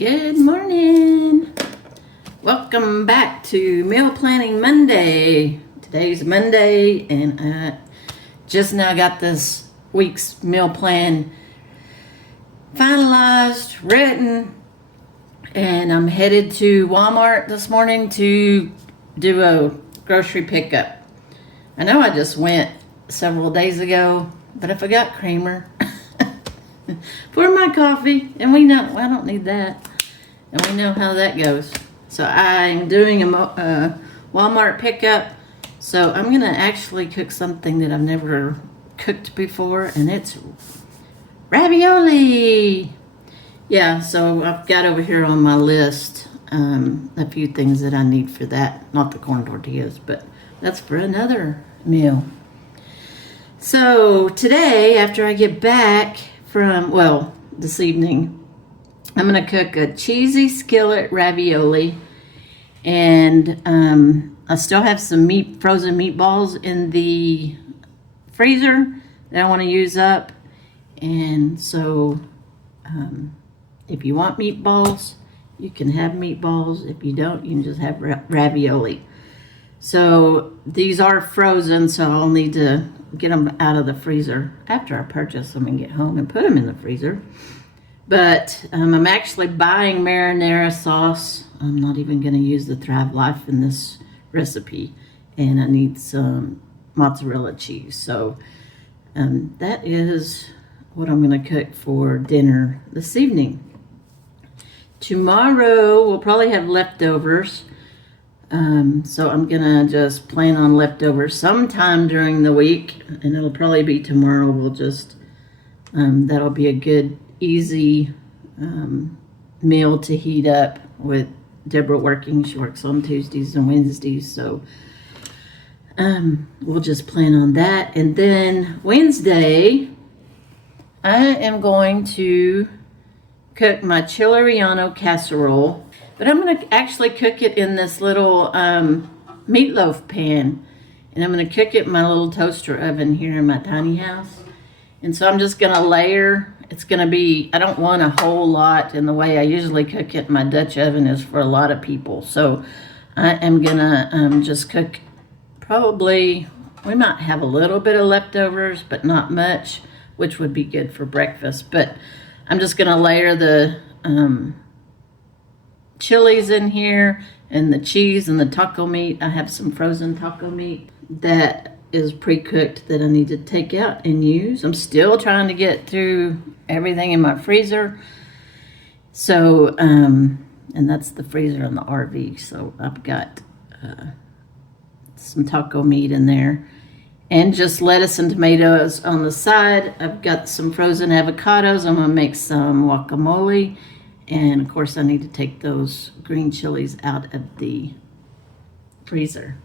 Good morning. Welcome back to Meal Planning Monday. Today's Monday and I just now got this week's meal plan finalized, written, and I'm headed to Walmart this morning to do a grocery pickup. I know I just went several days ago, but I forgot creamer for my coffee, and we know I don't need that, and we know how that goes. So I'm doing a Walmart pickup. So I'm gonna actually cook something that I've never cooked before, and it's ravioli. Yeah, so I've got over here on my list a few things that I need for that. Not the corn tortillas, but that's for another meal. So today, after I get back from, well, this evening, I'm gonna cook a cheesy skillet ravioli, and I still have some frozen meatballs in the freezer that I want to use up. And so if you want meatballs, you can have meatballs. If you don't, you can just have ravioli. So these are frozen, so I'll need to get them out of the freezer after I purchase them and get home and put them in the freezer. But I'm actually buying marinara sauce. I'm not even going to use the Thrive Life in this recipe. And I need some mozzarella cheese. So that is what I'm going to cook for dinner this evening. Tomorrow we'll probably have leftovers. So I'm going to just plan on leftovers sometime during the week. And it'll probably be tomorrow. We'll just, that'll be a good, easy meal to heat up with Deborah working. She works on Tuesdays and Wednesdays, so we'll just plan on that. And then Wednesday, I am going to cook my chili relleno casserole, but I'm going to actually cook it in this little meatloaf pan, and I'm going to cook it in my little toaster oven here in my tiny house. And so I'm just going to layer. It's going to be, I don't want a whole lot, and the way I usually cook it in my Dutch oven is for a lot of people. So I am going to just cook probably, we might have a little bit of leftovers, but not much, which would be good for breakfast. But I'm just going to layer the chilies in here and the cheese and the taco meat. I have some frozen taco meat that is pre-cooked that I need to take out and use. I'm still trying to get through everything in my freezer. So, and that's the freezer in the RV. So I've got some taco meat in there and just lettuce and tomatoes on the side. I've got some frozen avocados. I'm gonna make some guacamole. And of course I need to take those green chilies out of the freezer.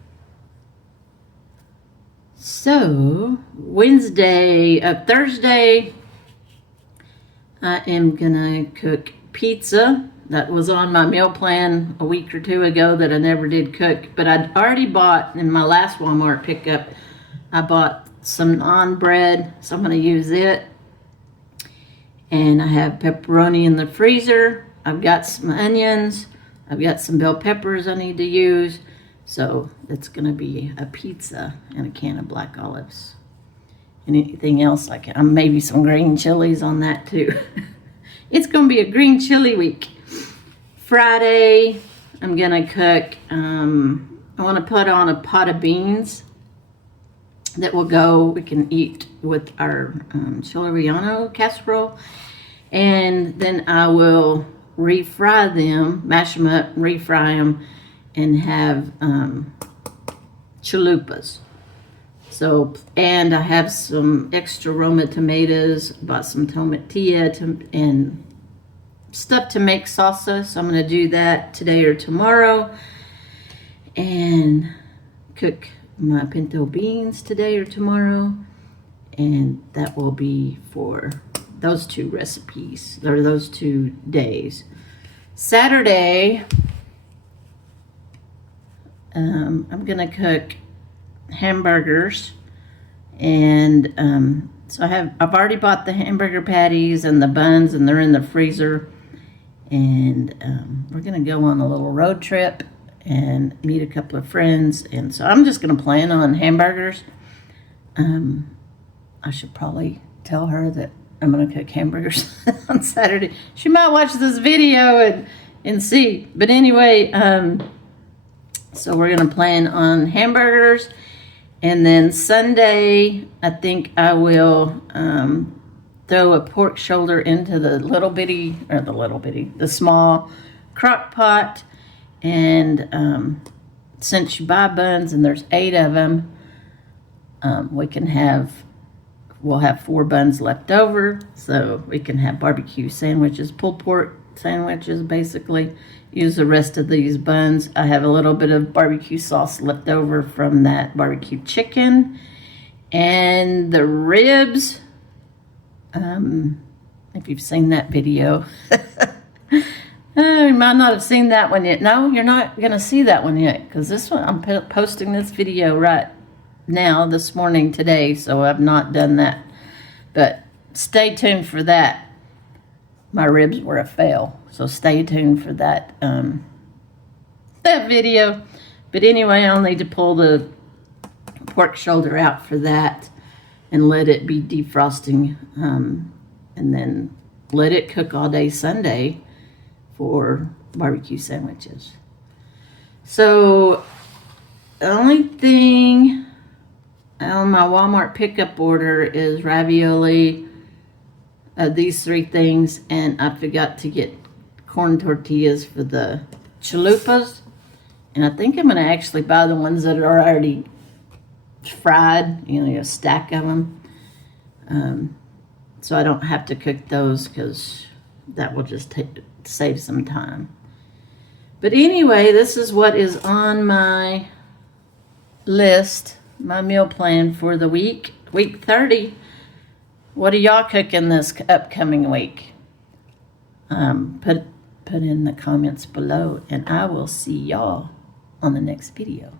So Thursday, I am gonna cook pizza. That was on my meal plan a week or two ago that I never did cook, but I'd already bought in my last Walmart pickup. I bought some naan bread, so I'm gonna use it. And I have pepperoni in the freezer. I've got some onions. I've got some bell peppers I need to use. So it's going to be a pizza and a can of black olives. And anything else I can, maybe some green chilies on that too. It's going to be a green chili week. Friday, I'm going to cook, I want to put on a pot of beans that we can eat with our chili relleno casserole. And then I will refry them, mash them up, refry them, and have chalupas. So, and I have some extra Roma tomatoes, bought some tomatilla and stuff to make salsa. So I'm going to do that today or tomorrow and cook my pinto beans today or tomorrow. And that will be for those two recipes, or those 2 days. Saturday, I'm gonna cook hamburgers, and so I've already bought the hamburger patties and the buns, and they're in the freezer. And we're going to go on a little road trip and meet a couple of friends. And so I'm just going to plan on hamburgers. I should probably tell her that I'm going to cook hamburgers on Saturday. She might watch this video and see. But anyway, so we're going to plan on hamburgers. And then Sunday, I think I will throw a pork shoulder into the the small crock pot. And since you buy buns and there's 8 of them, we'll have 4 buns left over. So we can have barbecue sandwiches, pulled pork sandwiches, basically. Use the rest of these buns. I have a little bit of barbecue sauce left over from that barbecue chicken. And the ribs, if you've seen that video, you might not have seen that one yet. No, you're not going to see that one yet, because this one, I'm posting this video right now, this morning, today, so I've not done that. But stay tuned for that. My ribs were a fail, so stay tuned for that that video. But anyway, I'll need to pull the pork shoulder out for that and let it be defrosting, and then let it cook all day Sunday for barbecue sandwiches. So the only thing on my Walmart pickup order is ravioli, these 3 things, and I forgot to get corn tortillas for the chalupas. And I think I'm going to actually buy the ones that are already fried, a stack of them. So I don't have to cook those, because that will just save some time. But anyway, this is what is on my list, my meal plan for the week 30. What are y'all cooking this upcoming week? Put in the comments below, and I will see y'all on the next video.